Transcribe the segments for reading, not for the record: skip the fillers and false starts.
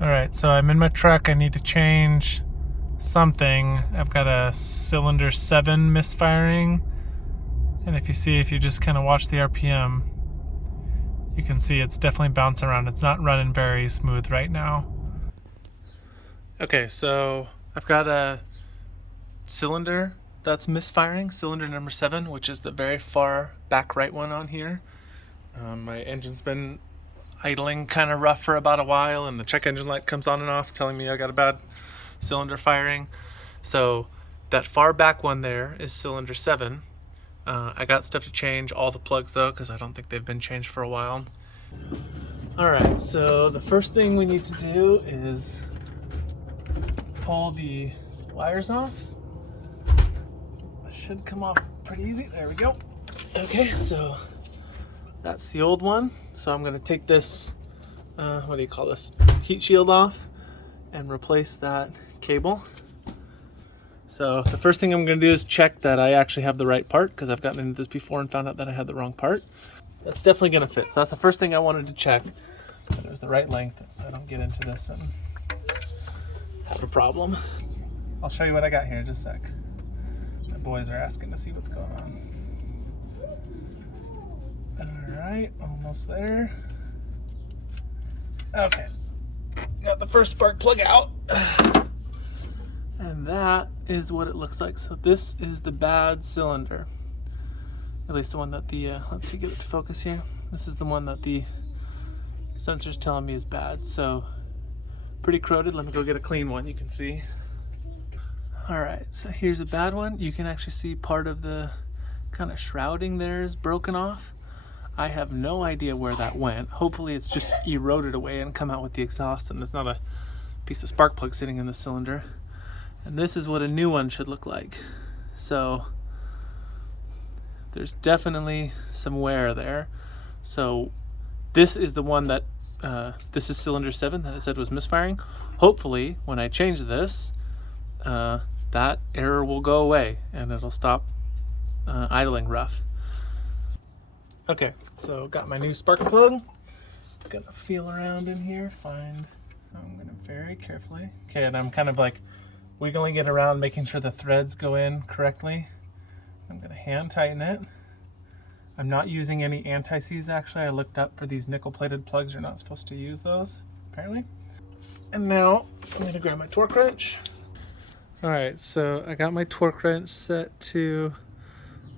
Alright, so I'm in my truck. I need to change something. I've got a cylinder 7 misfiring. And if you just kind of watch the RPM, you can see it's definitely bouncing around. It's not running very smooth right now. Okay, so I've got a cylinder that's misfiring, cylinder number 7, which is the very far back right one on here. My engine's been idling kind of rough for about a while, and the check engine light comes on and off telling me I got a bad cylinder firing. So that far back one there is cylinder 7. I got stuff to change all the plugs though, because I don't think they've been changed for a while. Alright, so the first thing we need to do is pull the wires off. It should come off pretty easy. There we go. Okay, so that's the old one. So I'm going to take this, what do you call this, heat shield off and replace that cable. So the first thing I'm going to do is check that I actually have the right part, because I've gotten into this before and found out that I had the wrong part. That's definitely going to fit. So that's the first thing I wanted to check, that it was the right length, so I don't get into this and have a problem. I'll show you what I got here in just a sec. My boys are asking to see what's going on. Alright, almost there. Okay, got the first spark plug out. And that is what it looks like. So this is the bad cylinder. At least the one that the, let's see, get it to focus here. This is the one that the sensor's telling me is bad. So pretty corroded. Let me go get a clean one, you can see. Alright, so here's a bad one. You can actually see part of the kind of shrouding there is broken off. I have no idea where that went. Hopefully it's just eroded away and come out with the exhaust, and there's not a piece of spark plug sitting in the cylinder. And this is what a new one should look like. So there's definitely some wear there. So this is the one that, this is cylinder 7 that I said was misfiring. Hopefully when I change this, that error will go away and it'll stop idling rough. Okay, so got my new spark plug. Gonna feel around in here, I'm gonna very carefully. Okay, and I'm kind of like wiggling it around, making sure the threads go in correctly. I'm gonna hand tighten it. I'm not using any anti-seize actually. I looked up for these nickel-plated plugs. You're not supposed to use those, apparently. And now I'm gonna grab my torque wrench. All right, so I got my torque wrench set to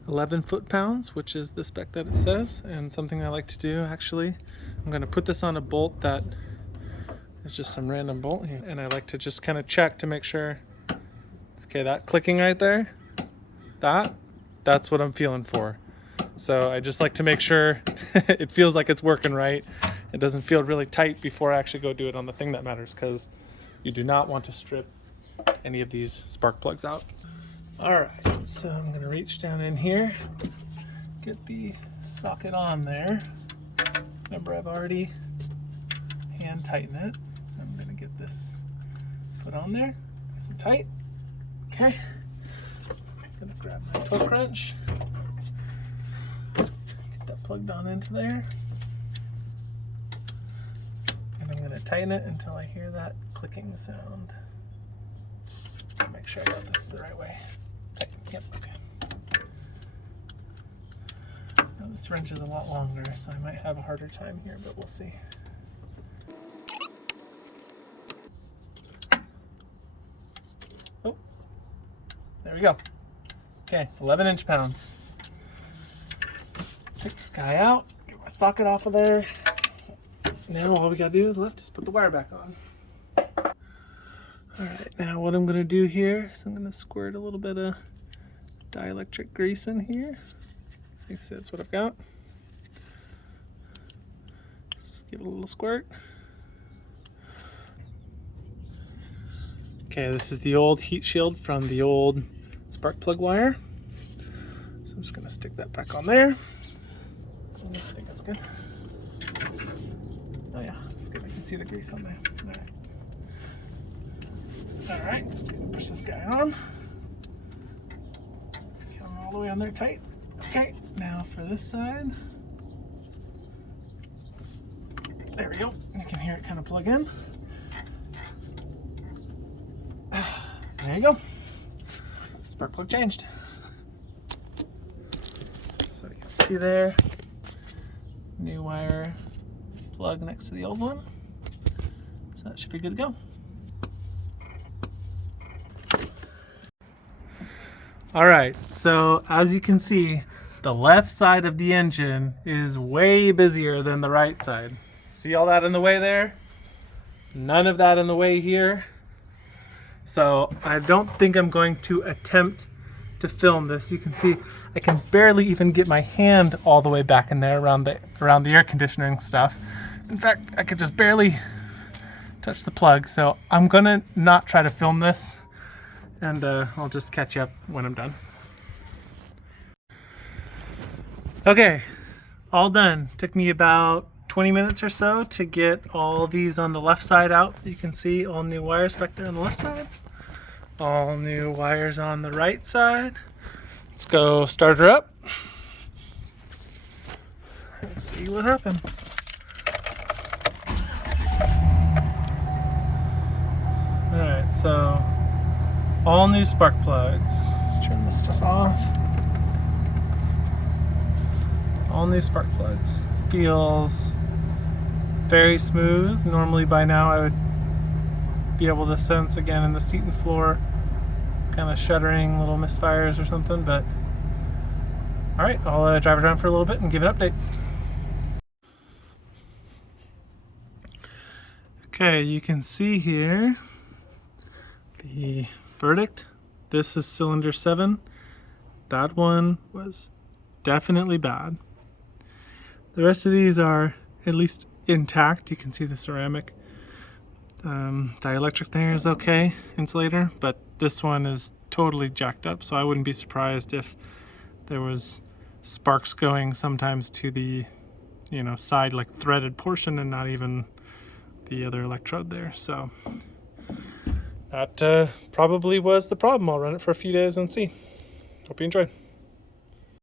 11 foot-pounds, which is the spec that it says. And something I like to do, actually, I'm gonna put this on a bolt that is just some random bolt here. And I like to just kind of check to make sure, okay, that clicking right there, that's what I'm feeling for. So I just like to make sure it feels like it's working right. It doesn't feel really tight before I actually go do it on the thing that matters, because you do not want to strip any of these spark plugs out. All right, so I'm gonna reach down in here, get the socket on there. Remember, I've already hand tightened it, so I'm gonna get this put on there, nice and tight. Okay, I'm gonna grab my torque wrench, get that plugged on into there, and I'm gonna tighten it until I hear that clicking sound. Make sure I got this the right way. Tighten. Yep, okay. Now this wrench is a lot longer, so I might have a harder time here, but we'll see. Oh, there we go. Okay, 11 inch-pounds. Take this guy out, get my socket off of there. Now all we gotta do left is put the wire back on. Alright, now what I'm going to do here is I'm going to squirt a little bit of dielectric grease in here. So that's what I've got. Just give it a little squirt. Okay, this is the old heat shield from the old spark plug wire. So I'm just going to stick that back on there. I think that's good. Oh yeah, that's good. I can see the grease on there. Alright. Alright, let's push this guy on. Get him all the way on there tight. Okay, now for this side. There we go. You can hear it kind of plug in. There you go. Spark plug changed. So you can see there, new wire plug next to the old one. So that should be good to go. All right, so as you can see, the left side of the engine is way busier than the right side. See all that in the way there? None of that in the way here. So I don't think I'm going to attempt to film this. You can see I can barely even get my hand all the way back in there around the air conditioning stuff. In fact, I could just barely touch the plug. So I'm gonna not try to film this, and I'll just catch you up when I'm done. Okay, all done. Took me about 20 minutes or so to get all these on the left side out. You can see all new wires back there on the left side. All new wires on the right side. Let's go start her up. Let's see what happens. Alright, so all new spark plugs. Let's turn this stuff off. All new spark plugs. Feels very smooth. Normally by now I would be able to sense again in the seat and floor kind of shuddering little misfires or something, but all right, I'll drive it around for a little bit and give an update. Okay, you can see here the verdict. This is cylinder 7. That one was definitely bad. The rest of these are at least intact. You can see the ceramic dielectric there is okay, insulator, but this one is totally jacked up, so I wouldn't be surprised if there was sparks going sometimes to the, you know, side like threaded portion and not even the other electrode there. So that probably was the problem. I'll run it for a few days and see. Hope you enjoy.